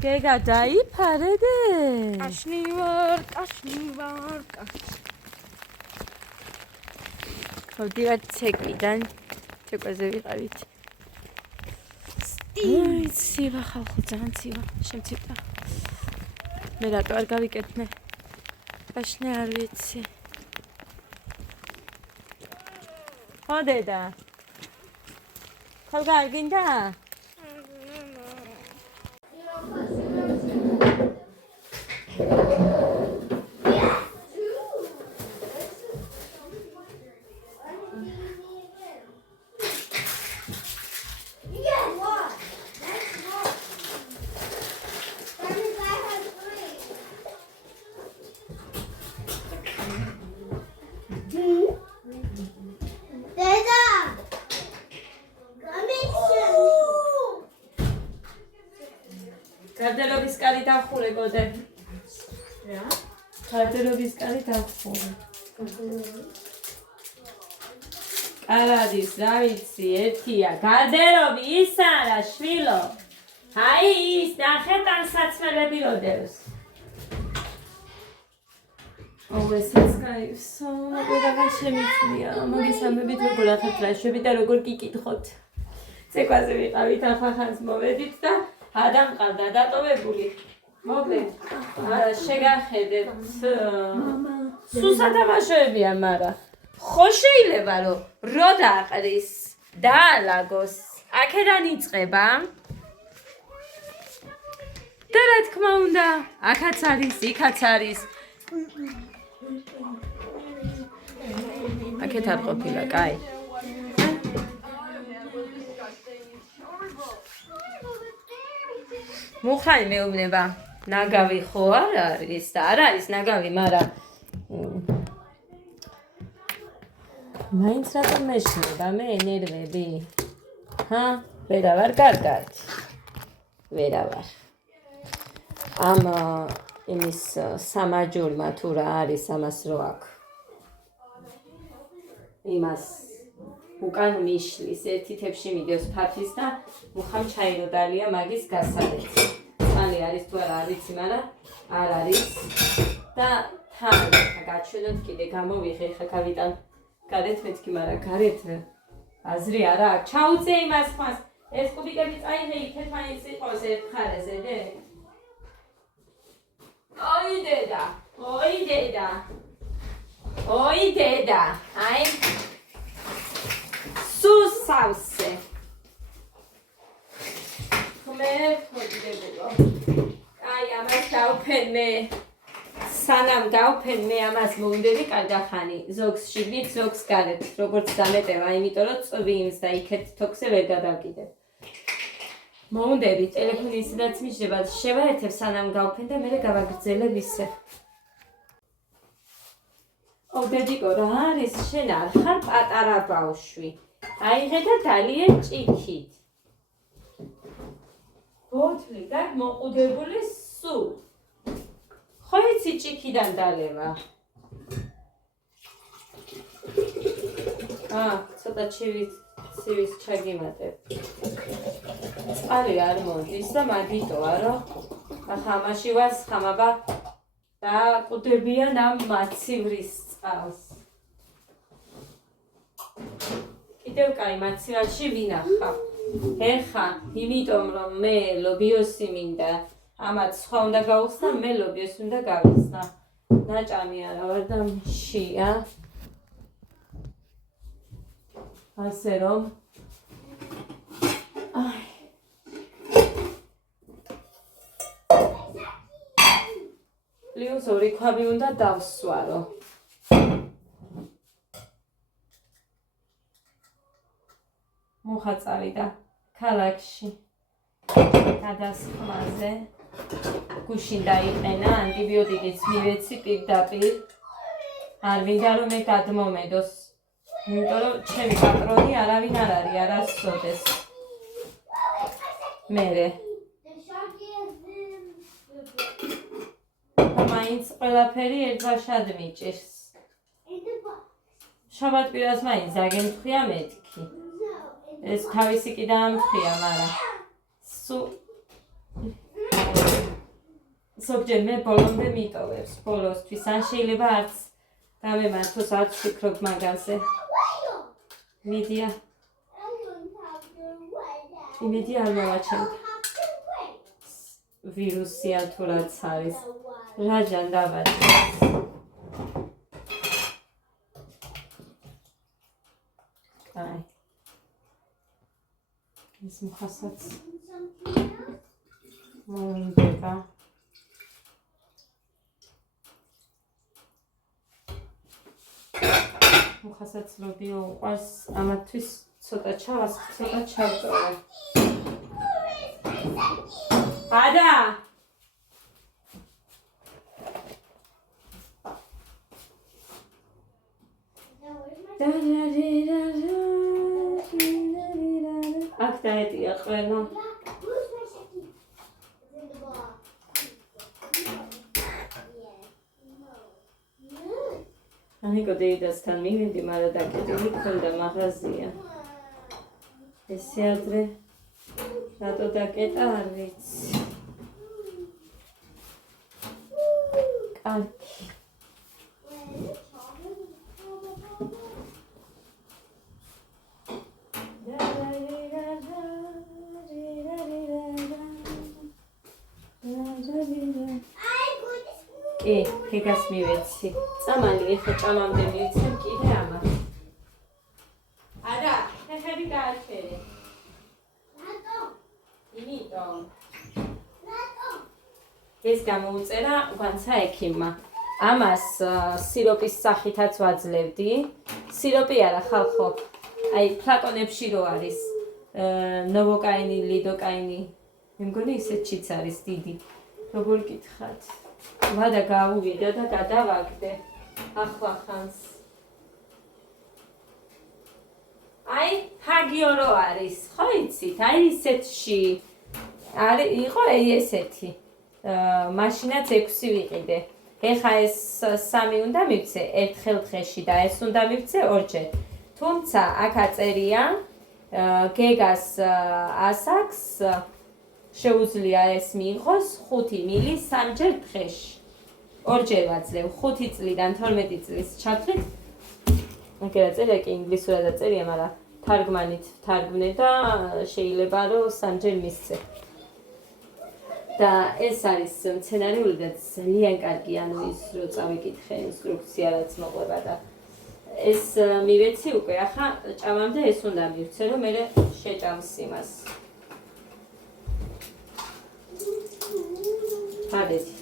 გეგა დაიფარე. კაშნი ვარ. მოდივართ ცეკვიდან. ცეკვაზე ვიყავით. აი, ცივა ხალხო, ძალიან ცივა. შემცირდა. მე რატო არ გავიკეთნე? კაშნე არ ვიცი. ხო დედა. ხალხა არ გინდა? გარდერობის კარი დავხურე გოდე. რა? გარდერობის კარი დავხურე. კარადის, რა ვიცი, ერთია. გარდერობი ის არა, შვილო. აი ის, ნახეთ ამ საცმელები როდევს. ესეც გაივსო, რაღაც შემიძლია. მაგის ამბებით როგორ ახეთ ლაშები და როგორ გიკითხოთ. ცეკვაზე ვიყავით, ახლა ხანს მოვედით და ადამყავდა დატოვებული. მოკლედ, შეგახედეთ. სუსათამაშოებია, მაგრამ ხო შეიძლება რომ რო დააყრის, დაალაგოს, აქედან იწყება. და რა თქმა უნდა, აქაც არის, იქაც არის. აქეთ არ ყოფილა, კაი. მუხაი მეუბნება, ნაგავი ხო არ არის და არ არის ნაგავი, მაგრამ მაინც რატომ მეშნება მე ნერვები? ჰა, ვერა ვარ კარგად. ვერა ვარ. ამ იმის სამაჯურმა თუ რა არის ამას რო აქ. იმას უკან მიშლის, ერთი თებში მიდევს ფათის და მუხამ ჩაიროდალია მაგის გასალეთ. წყალი არის თუ არა არ ვიცი, მაგრამ არ არის. და თან გაჩვენოთ კიდე გამოვიღე ხა გავიტან გარეთ მეთქი, მაგრამ გარეთ აზრი არა აქვს. ჩაუწე იმას ხმას. ეს კუბიკები წაიღე იქეთ მაინც იყოს ერთ მხარეზე, დე. ოი დედა, ოი დედა. ოი დედა. აი სუსავსე. ხმე ხოდებულო. აი ამას დავფენე. სანამ დავფენე ამას მოვიდები კარგახანი. ზოგს შიგნით, ზოგს გარეთ. როგორც დამეტევა, იმიტომ რომ წვიმს და იქეთ თოქზე ვერ გადავკიდებ. მოვიდები, ტელეფონი ისედაც მიჯდება, შევაერთებ სანამ გავფენ და მერე გავაგრძელებ ისე. დედიკო, რა არის? შენ არ ხარ პატარა ბავშვი. აიღე და დალიე ჭიქით. ბოთლი და მოყუდებული სუ. ხო იცი ჭიქიდან დალევა. ცოტა ცივის ჩაგიმატებ. წყალი არ მოდის და მაგიტოა, რომ ახლა ამაში ვასხამაბა და ყუდებიან ამ მაცივრის წყალს. კიდევ კაი მაცივარში ვინახავ. ეხა, იმიტომ რომ მე ლობიოსი მინდა, ამათ სხვა უნდა გავხსნა, მე ლობიოსი უნდა გავიხსნა. ნაჭამი არა ვარ და მშია. ასე რომ პლუს ორი ქვაბი უნდა დავსვარო. მუხა წავიდა ქალაქში გადასხმაზე. გუშინ დაიყენა, ანტიბიოტიკიც მივეცი პირდაპირ. არ მინდა რომ მე გადმომედოს. იმიტომ რომ ჩემი პატრონი არავინ არ არის, არასოდეს. მერე მაინც ყველაფერი ერთბაშად მიჭირს. შაბათკვირას მაინც აგემთხვია მეთქი. ეს თავისი კიდე ამთხვია, მაგრამ სუ ზოგჯერ მე ბოლომდე მიტოვებს ბოლოსთვის ან შეიძლება არც გამემართოს არც ვფიქრობ მაგაზე მიდია იმედი არ მოვაჩენთ ვირუსი ან თუ რაც არის რაჯან დავაჭრე აი ეს მუხასაც მოინდება მუხასაც ლობიო უყვარს ამათვის ცოტა ჩავას ცოტა ჩავწოვე ადა აქ დაეტია ყველა ანიკო დეიდასთან მივედი, მაგრამ დაკეტილი მქონდა მაღაზია. ესე ადრე რატო დაკეტა არ ვიცი. კარგი. ეგას მივეცი. წამალი ეხა ჭამამდე მივიცემ კიდე ამას. არა, ხეხები გააჩერე. რატო? იმიტომ. რატო? ეს გამოუწერა ვანცა ექიმმა. ამას სიროპის სახითაც ვაძლევდი. სიროპი არა ხალხო. აი ფლაკონებში რო არის ნოვოკაინი, ლიდოკაინი. მე მგონი ისეთშიც არის დიდი. როგორ გითხათ? ვადა გაუვიდა და გადავაგდე ახლა ხანს. აი, ფაგიო რო არის, ხო იცით? აი ისეთში არის იყო ესეთი. მაშინაც 6 ვიყიდე. ეხა ეს 3 უნდა მივცე ერთხელ დღეში და ეს უნდა მივცე ორჯერ. თუმცა აქ აწერია გეგას ასაკს შეუძლია ეს მიიღოს 5 მილი 3ჯერ დღეში. ორჯერ ვაძლევ 5 წლიდან 12 წლის ჩათვლით. ეგრე წერია კი ინგლისურად აწერია, მაგრამ თარგმანით თარგმნე და შეიძლება რომ 3ჯერ მისცე. და ეს არის მცენარეული და ძალიან კარგი, ანუ ის რო წავიკითხე ინსტრუქცია რაც მოყვება და ეს მივეცი უკვე, ახლა ჭამამდე ეს უნდა მივცე, რომ მე შეჭამს იმას. არეთი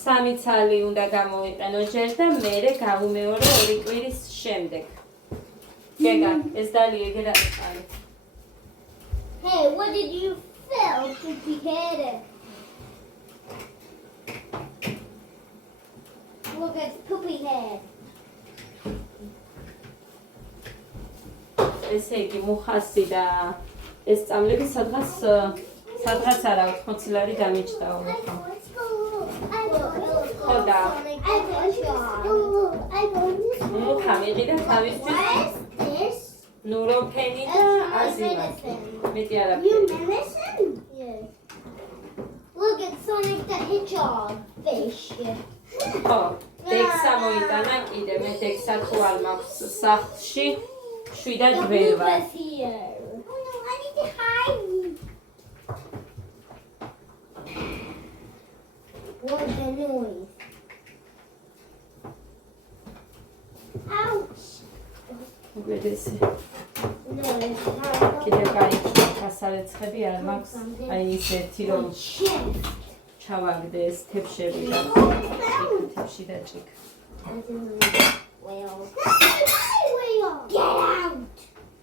3 ცალი უნდა გამოვიყენო ჯერ და მერე გავუმეორო 2 კვირის შემდეგ. გეგა, ეს დალი ეგერ არის. Hey, what did you feel, poopy head? Look at poopy head. ესე იგი მუხასი და ეს წამლები სადღაც არა 80 ლარი დამიჭდაო. ხოდა. მუხა მიყიდა თავისთვის ნუროფენი და აზიმათი. მეტი არაფერი. You menacing? Yes. Look at Sonic the Hedgehog fish. ხო, დექსა მოიტანა კიდე, მე დექსა თუ არ მაქვს სახლში, შვიდად ვერ ვარ. Here. Oh no, I need to hide. What's the noise? Ouch! გვედესი. No, it's not. კიდე კაი გასარეცხები არ მაქვს. აი ისეთი რომ Shit! ჩავაგდე ეს თებშები და თებში დაჭიქ. Well. Get out!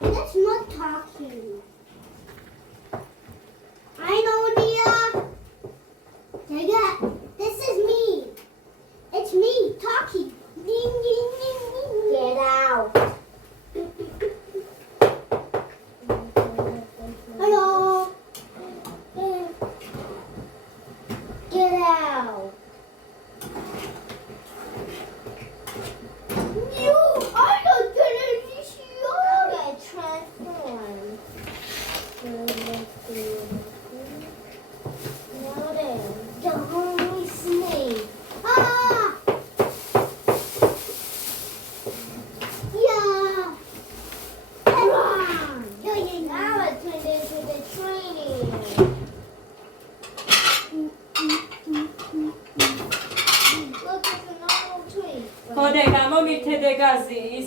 That's not talking. I know, Nia. This is me. It's me talking. Ding, ding, ding, ding. Get out. Hello. Get out. You are the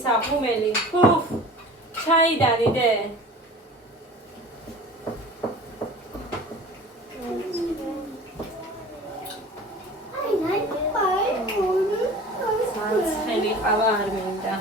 საყუმელი. ფუ, ჩაიდანიდე. Ცხელი ყავა არ მინდა.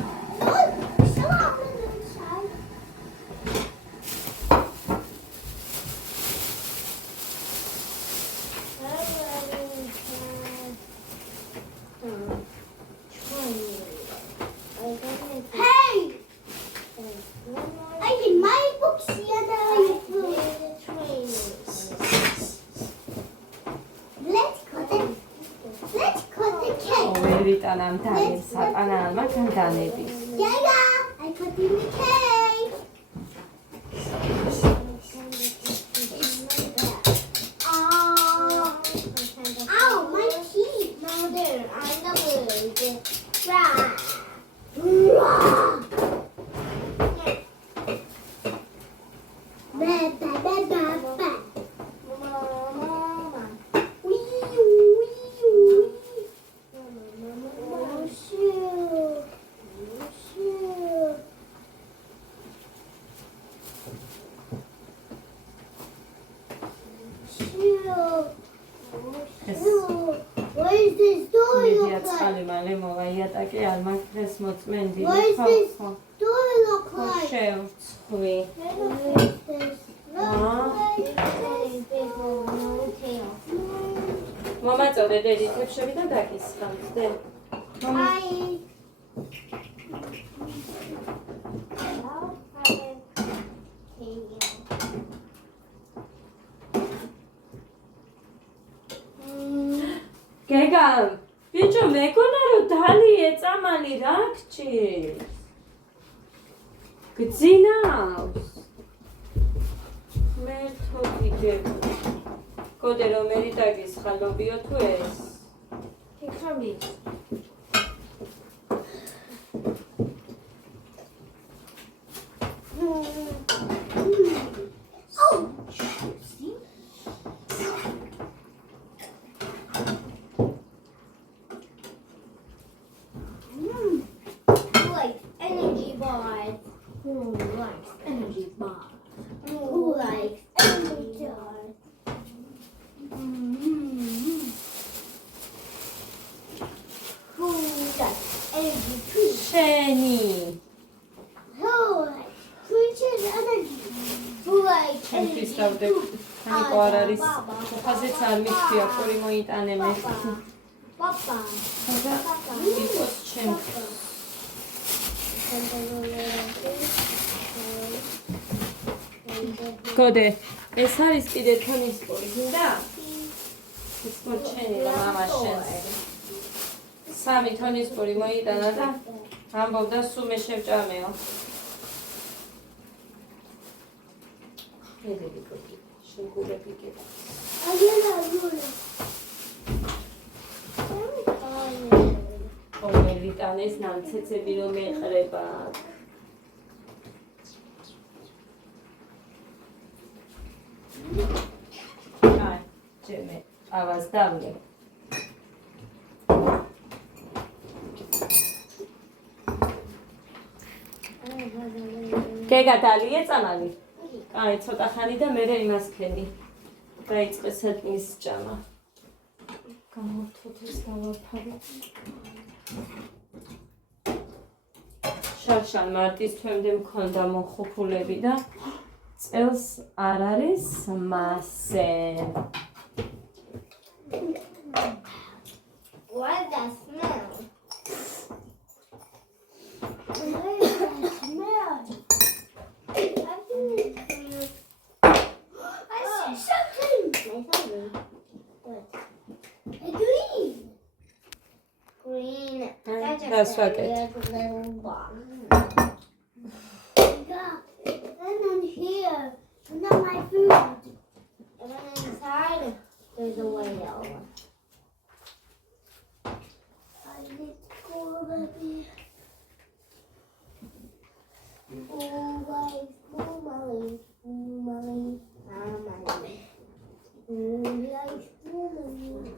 ვიტანამ დანებს საპანალმა განდანების. Gaga, I put in the cake. Ow, my teeth. No, there, I'm the bird. Right. What is this door look like? მალე მოვაიატაკე არ მაგდრეს მოწმენდი. What is this door look like? შევწხვი. What is this? მომაწოდე დედი თებშები და დაკისხამთ. დე. Hi. გეგა, ბიჭო, მეკონა რომ დალი ეწამალი რა გჭირს? გძინავს. მერთოდი გეგა. გოდე რომ ერი დაგისხალობიო თუ ეს? Kikami. Like energy bars. Who likes energy bar? Who likes energy bars? Who likes energy trees? შენი. Who likes creatures energy? Who likes energy ჩემთვის დავდებ. ანიკო არ არის. ხაზეც არ მიქცია ყური მოიტანე მე. Papa. იყოს ჩემთვის. გოდე, ეს არის კიდე თონის პური, გინდა? ეს მოჩენი და მამა შენს. 3 თონის პური მოიტანა და ამბობდა სულ მე შევჭამეო. ედები გოდი, შეგულები კიდე. ომე ვიტანეს ნამცეცები რომ ეყრება. აი, ჩემე ავას დავლე. გეგა დალი ეწამალი. აი, ცოტა ხანი და მე იმას ქენი. დაიწყე სეტნის ჭამა. გამოვთოთ ეს დავაფარო. შარშან მარტის თვემდე მქონდა მოხუფულები და წელს არ არის მასე. What is that smell? What is that smell? I see something. What? A green. Green. That's what it. Little box. And then here, and then my food. And then inside, there's a whale. Let's go, baby. Oh, guys, mommy, mommy, mommy. Oh, guys, mommy, mommy.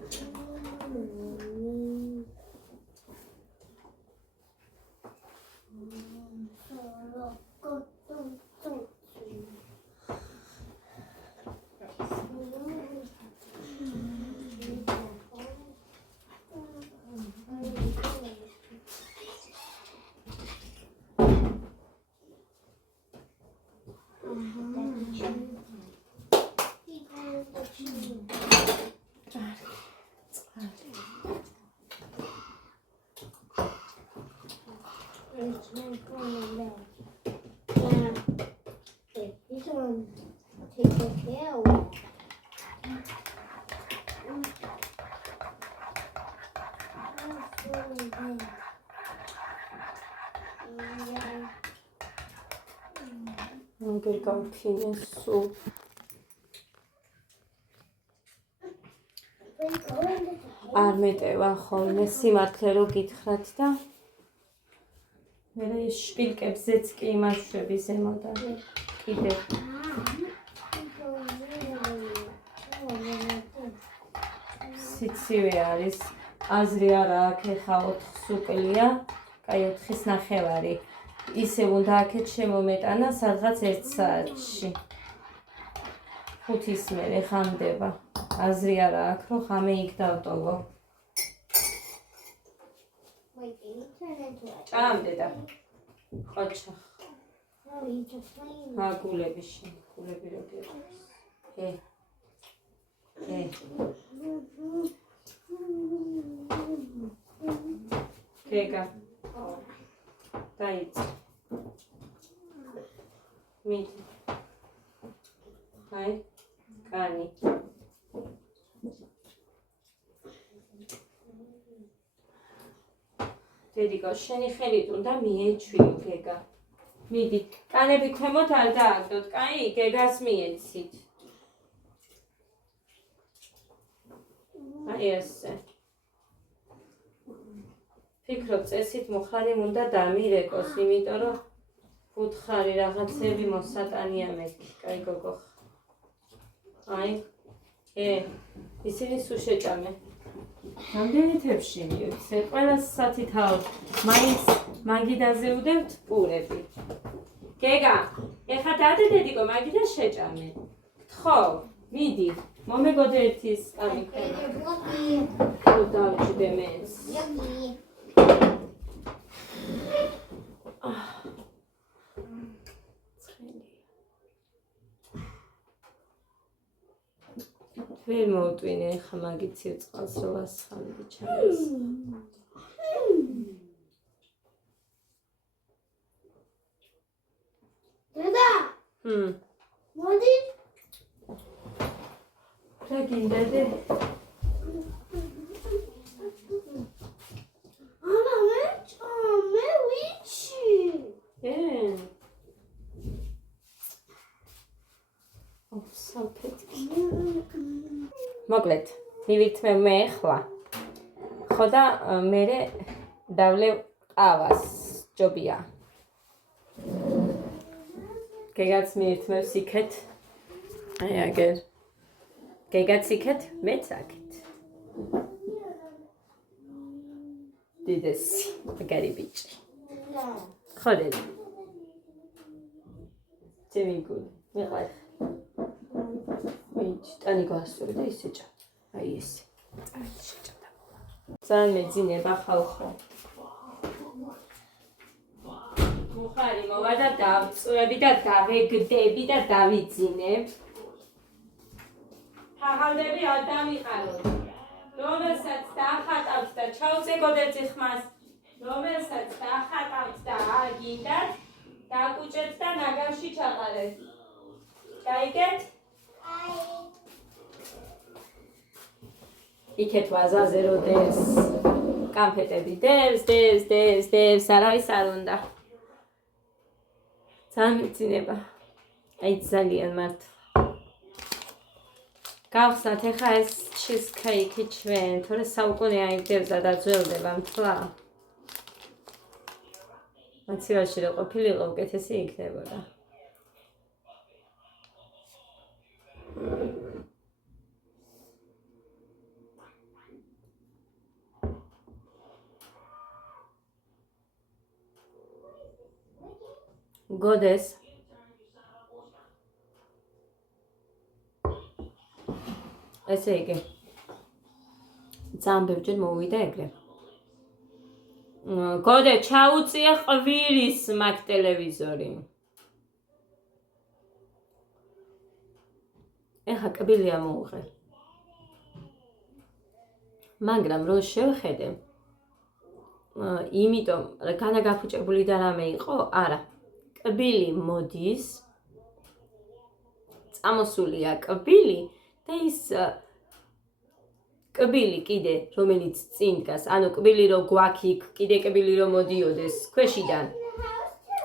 take it care. გეგა მქინე სულ არ მეტევა ხოლმე სიმართლე რო გითხრათ და მე შპილკებზეც კი იმაშვები ზემოდან კიდევ სიცივე არის აზრი არა აქ ეხა 4-ს უკლია კაი 4-ის ნახევარი ისე უნდა აქეთ შემომეტანა სადღაც 1 საათში 5-ის მერე ხამდება აზრი არა აქ რომ ხამე იქ დავტოვო Wait, can you turn into a ჭამდე და ყოჩა No, you just plain. გულები რო გიყავს გეგა დაიწყე მიდი აი კანი დედიკო შენი ხელით უნდა მიეჩვიო გეგა მიდი კანები ქვემოთ არ დააგდოთ კაი გეგას მიეცით აი ესე ფიქრობ წესით მუხარი უნდა დამირეკოს იმიტომ რომ ხუთხარი რაღაცები მოსატანია მეთქი კაი გოგო აი ისინი სულ შეჭამე რამდენი თებში მივიცე ყველა საათი თავ მაინც მაგიდაზე უდევთ პურები გეგა ეხა დადე დედიკო მაგიდა შეჭამე გთხოვ მიდი მომეგოდე ერთის კანი ხო დავჭიდე მეც ვერ მოვტვინე ხა მაგიცივ წყალს რო ასხამი ბიჭარას Dada, what is? რა გინდა დე Mama, me witchy. მოკლედ მივითმევ მე ახლა ხო და მე დავლევ ყავას ჯობია გეგაც მივითმევს იქეთ აი აგერ გეგაც იქეთ მეც აქეთ დიდესი მაგარი ბიჭი ხო დედი ჩემი გული მიყარ ტანი გასწორი და ისე ჭა. აი ესე. შეჭამდა. ძალიან მეძინება ხალხო. მუხარი მოვა და დავწვევი და დავეგდები და დავიძინებ. თაღალდები არ დამიყაროთ. რომელსაც დაახატავთ და ჩაუწეგოდეთ ხმას, რომელსაც დაახატავთ და არ გინდათ, დაგუჭეთ და ნაგავში ჩაყარეთ. გაიგეთ? იქეთ ვაზაზე რო დევს კამფეტები დევს არავის არ უნდა ძალიან მიძინება აი ძალიან მართლა გავხსნათ ეხა ეს ჩიზქეიკი ჩვენ თორე საუკუნე აიგდებდა და ძველდება მთლა მოცივაში რო ყოფილიყო უკეთესი იქნებოდა გოდეს ესე იგი ძალიან ბევრჯერ მოვიდა ეგრე გოდე ჩაუწია ყვირის მაგ ტელევიზორი ეხა კბილი ამოუღე მაგრამ რო შევხედე იმიტომ განაგაფუჭებული და რამე იყო არა კბილი მოდის წამოსულია კბილი და ის კბილი კიდე რომელიც წინ დგას, ანუ კბილი რო გვაქვს, კიდე კბილი რო მოდიოდეს ქვეშიდან,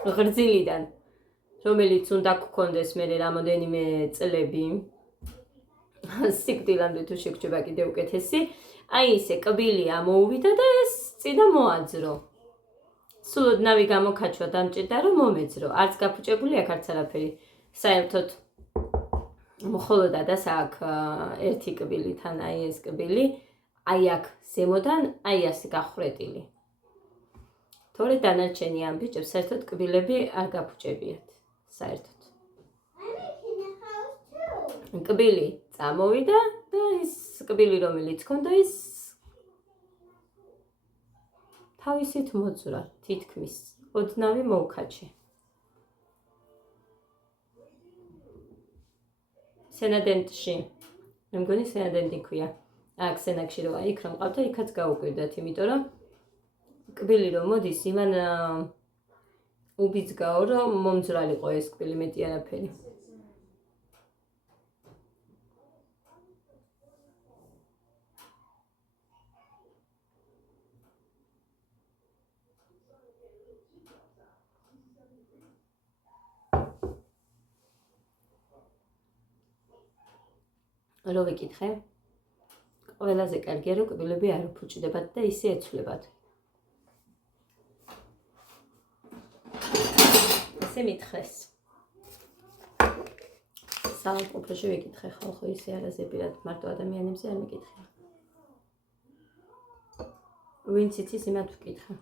ღრძილიდან, რომელიც უნდა გქონდეს მე რამოდენიმე წლები. სიკვდილამდე თუ შეგრჩება კიდე უკეთესი. აი ესე კბილი ამოუვიდა და ეს წიდა მოაძრო. სულ ოდნავი გამოკაჩვა დამჭირდა რომ მომეძრო. არც გაფუჭებული აქ არც არაფერი. საერთოდ მხოლოდ ადას აქ ერთი კბილი თან აი ეს კბილი, აი აქ ზემოდან აი ასე გახვრეტილი. თორე დანარჩენი ამ ბიჭებს საერთოდ კბილები არ გაფუჭებიათ. საერთოდ. კბილი წამოვიდა და ის კბილი რომელიც ქონდა ის თავისით მოძრა, თითქმის ოდნავი მოუქაჩე. სენადენტში, მე მგონი სენადენტი ქვია. აქ სენაკში რო იქ რომ ყავდა, იქაც გაუკვირდათ, იმიტომ რომ კბილი რომ მოდის, იმან უბიძგაო რომ მომძრალიყო ეს კბილი, მეტი არაფერი. რო ვიკითხე, ყველაზე კარგია რომ კბილები არ უფუჭდებათ და ისე ეცვლებათ. ესე მითხეს. საალკოფოში ვიკითხე, ხო ისე არაზეპირად მარტო ადამიანებზე არ მიკითხე. ვინც იცის იმათ ვკითხე.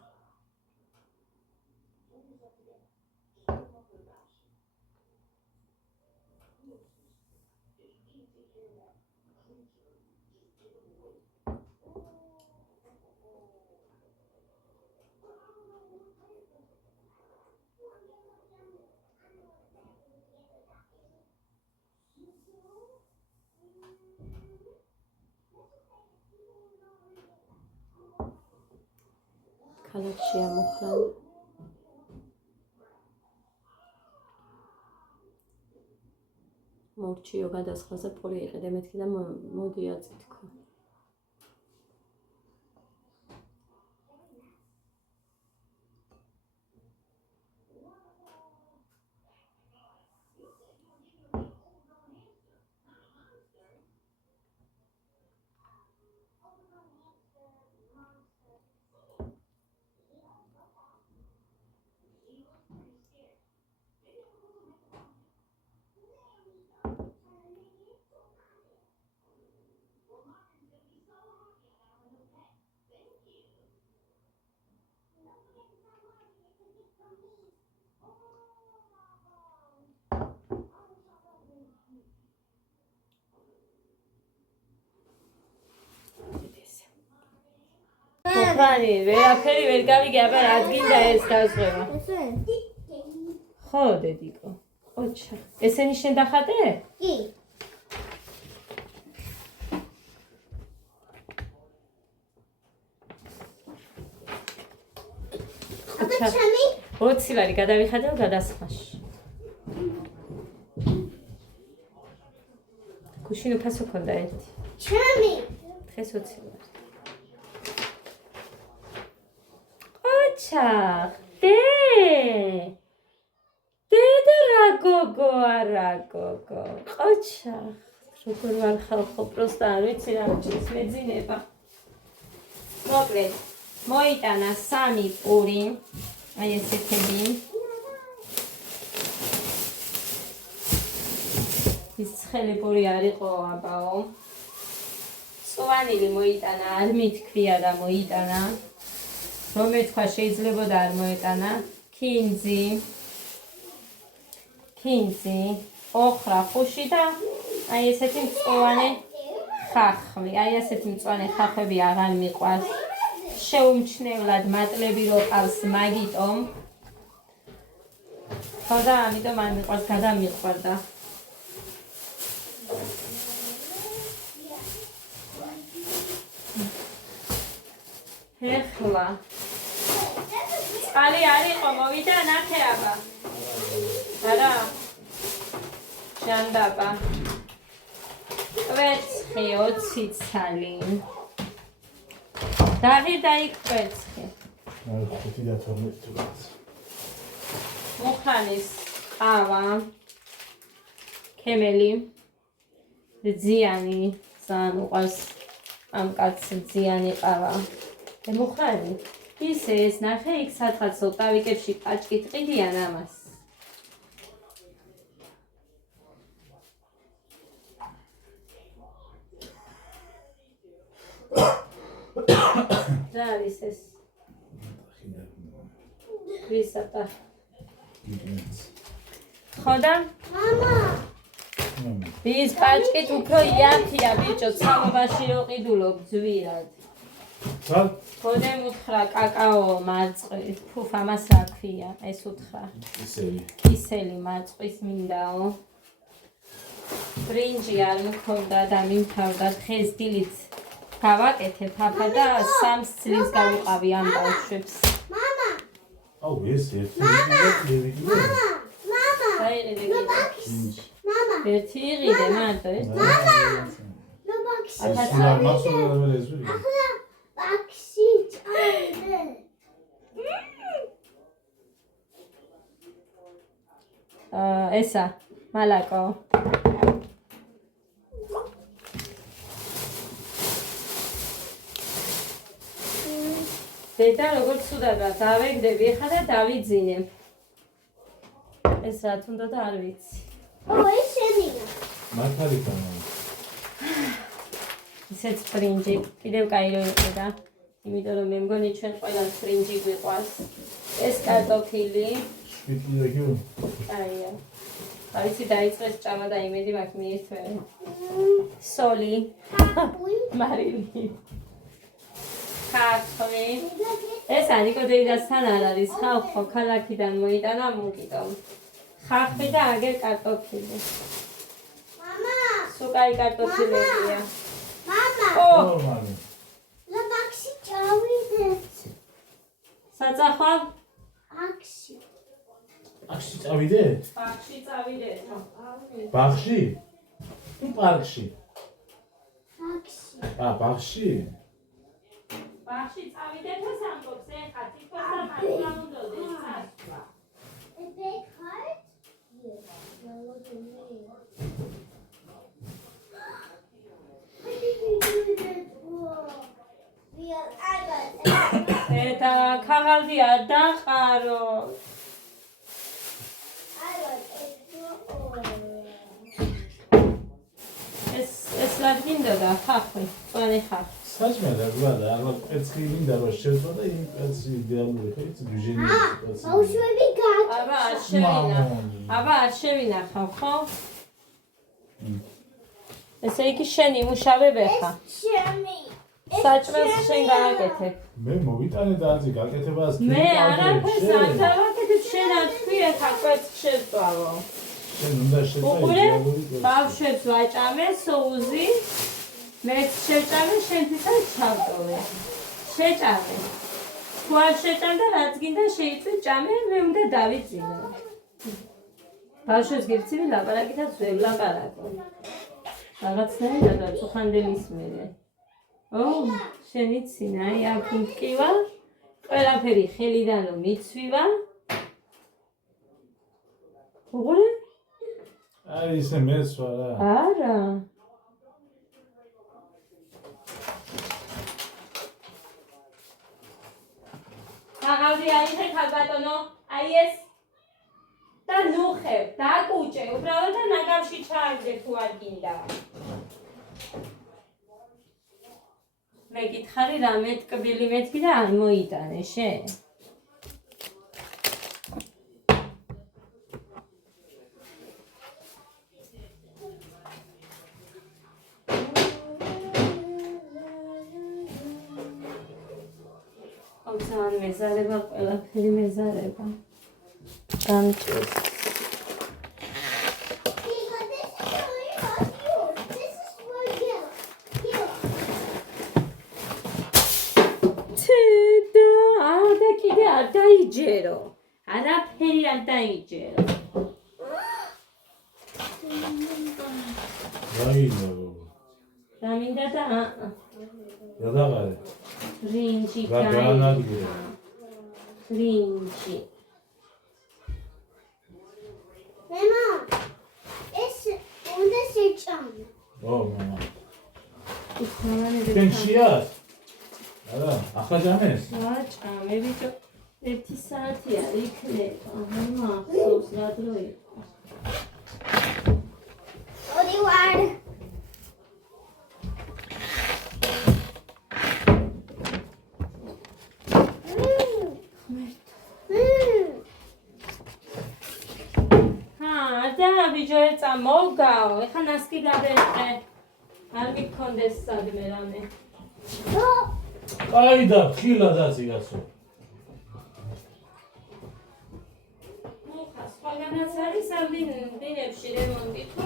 ქალაქში ამოხრან. მოვჩიო გადასხაზე პური იყიდე მეთქი და მოდი აწითქო. მოხრანი, ვერაფერი ვერ გავიგე, აბა რა გინდა ეს გაზღვევა. ხო, დედიკო. ოჩა. ესენი შენ დახატე? კი. ოჩა. 20 ლარი გადავიხადე გადასხმაში. გუშინ უფასო ქონდა ერთი. ჩემი. დღეს 20 ლარი. ჩახტე დედა რა გოგო არა გოგო ყოჩა როგორ ვარ ხალხო პროსტა არ ვიცი რა ჭის მეძინება მოკლედ მოიტანა 3 პური აი ესეთები ის ცხელი პური არ იყო აბაო წვანილი მოიტანა არ მithქვია და მოიტანა რომ ეთქვა შეიძლება და არ მოეტანა კინძი ოხრა ხუში და აი ესეთი მწვანე ხახვი აი ესეთი მწვანე ხახვები აღარ მიყვარს შეუმჩნევლად მატლები რო ყავს მაგიტომ ხო და ამიტომ არ მიყვარს გადამიყვარდა ეხლა წყალი არ იყო მოვიდა ნახე აბა არა ჟანდაბა კვერცხი 20 ცალი დაღი და იქ კვერცხი აი 5 და 12 თვით მუხანის ყავა ქემელი ზიანი ძალიან უყვარს ამ კაცს ზიანი ყავა და მუხანი ისე ეს ნახე იქ სადღაც ტავიკებში პაჭკით ყიდიან ამას რა არის ეს ვისატა ხოდა მამა ის პაჭკით უფრო იაფია ბიჭო სამობაში რო ყიდულობ ძვირად სად ხოდე მუთხრა კაკაო მარწყვის ფუფ ამას რა ქვია ეს უთხრა კისელი მარწყვის მინდაო ბრინჯი არ მქონდა და მიმთავრდა დღეს დილით გავაკეთე ფაფა და 3 წლის გავიყავი ამ ბავშვებს მამა აუ ეს ერთი დაიყიდე მამა ერთი იყიდე მარტო ეს ლობაქსი ახლა მასწავლებელი ეს ვიღი ახლა ბაქსი წავიდე ესა მალაკო დედა როგორც სუდაგა დავეგდები ხა და დავიძინებ ეს რა თუნდა და არ ვიცი ო ეს შენია მართალი განა ისეც ბრინჯი კიდევ კაი რო იყიდა იმიტომ რომ მე მგონი ჩვენ ყველას ბრინჯი გვიყვარს ეს კარტოფილი შპიტლეგიო აია აიცი დაიწყეს ჭამა და იმედი მაქვს მიირთმევი სოლი მარილი ქართული ეს ანიკოდეიდასთან არ არის ხალხო ქალაქიდან მოიტანა მოკიდო ხახვი და აგერ კარტოფილი მამა სუკაი კარტოფილებია მამა ო ნორმალი ლობაქსი წავიდე საწახვალ აქსი აქში წავიდე ბაღში წავიდე ბაღში თუ პარკში აქსი ბაღში ბაღში წავიდე და სამბობს ეხა თითქოს და მართლა უნდა წასვლა A big heart? Yes. Now look at me. What did you do this for? Because I got eta ქაღალდი არ დაყარო ეს რა გინდოდა ხახვი წვენი ხარ საჭმელა გვადა აღარ პეცი მინდა რომ შეცვა და იმ პეცი იდეალური ხო იცი ბიჟენი პეცი ბავშვები გააკეთა. აბა არ შევინახავ ხო ესე იგი შენი მუშავებ ხა ჩემი. საჭმელს შენ გააკეთებ მე მოვიტანე და ანძი გაკეთებას მე არაფერს არ დავაკეთებ შენ არ თქვი ხა კვეთს შეწვალო შენ უნდა შეწვა უყურე ბავშვებს ვაჭამე სოუზი მეც შეჭამე შენთვისაც ჩავტოვე შეჭამე თუ არ შეჭამდა რაც გინდა შეიწვი ჭამე მე უნდა დავიძინო ბავშვებს გირცივი ლაპარაკითაც ვერ ლაპარაკო რაღაცნაირად უხანდილის მერე ო შენიცინა აი აქ მტკივა ყველაფერი ხელიდან რომ მიცვივა უყურე აი ისე მესვა რა არა აღავდი აიხე ქალბატონო აი ეს და ნუხებ დაკუჭე უბრალოდ და ნაგავში ჩააგდე თუ არ გინდა მე გითხარი რამე ტკბილი მეთქი და არ მოიტანე შენ ძალიან მეზარება ყველაფერი მეზარება გამჭირს და კიდე არ დაიჯერო არაფერი არ დაიჯერო რაინა რა მინდა და გადაღარე რინჯი რა გაანადგურე რინჯი Mama, it's on the section. ო მამა უთმანები ტენშია არა ახლა ჯამეს ვაჭამე ბიჭო 1 საათია იქნება აჰა სულს რა დრო იყო Only one. და ბიჭო ეცა მოვგაო ეხა ნასკი გადაეყე არ მიქონდეს სადმე რამე აი და ხილა დაციგასო მოხა სხვაგანაც არის ამ დინებში რემონტი თუ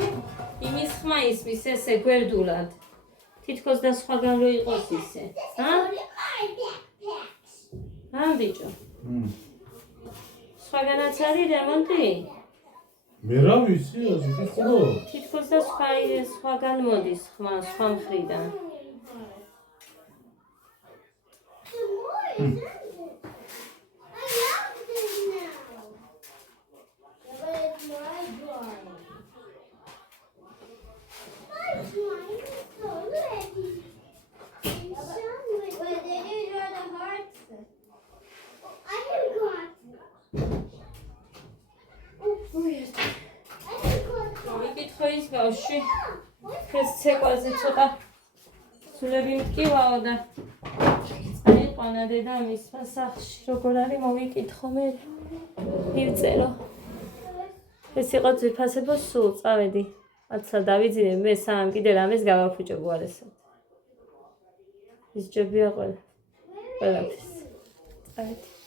იმის ხმა ისმის ესე გვერდულად თითქოს და სხვაგან რო იყოს ისე Only my backpacks. რა ბიჭო სხვაგანაც არის რემონტი მე რა ვიცი ასეთო თითქოს და სხვაგან მოდის ხმა სხვა მხრიდან I love this now. But it's my drawing. My drawing is so ready. But did you draw the hearts? I didn't got. Oh, weird. I didn't got. მოვიკითხო ის გავში ეს ცეკვაზე ცოტა სულები მტკივაო და წაიყვანა დედამის სახლში როგორ არის მოვიკითხო მე მივწერო ეს იყო ძვირფასებო სულ წავედი აცა დავიძინე მე სამ კიდე რამეს გავაფუჭო გვარესად ის ჯებია ყველაფერს წავედი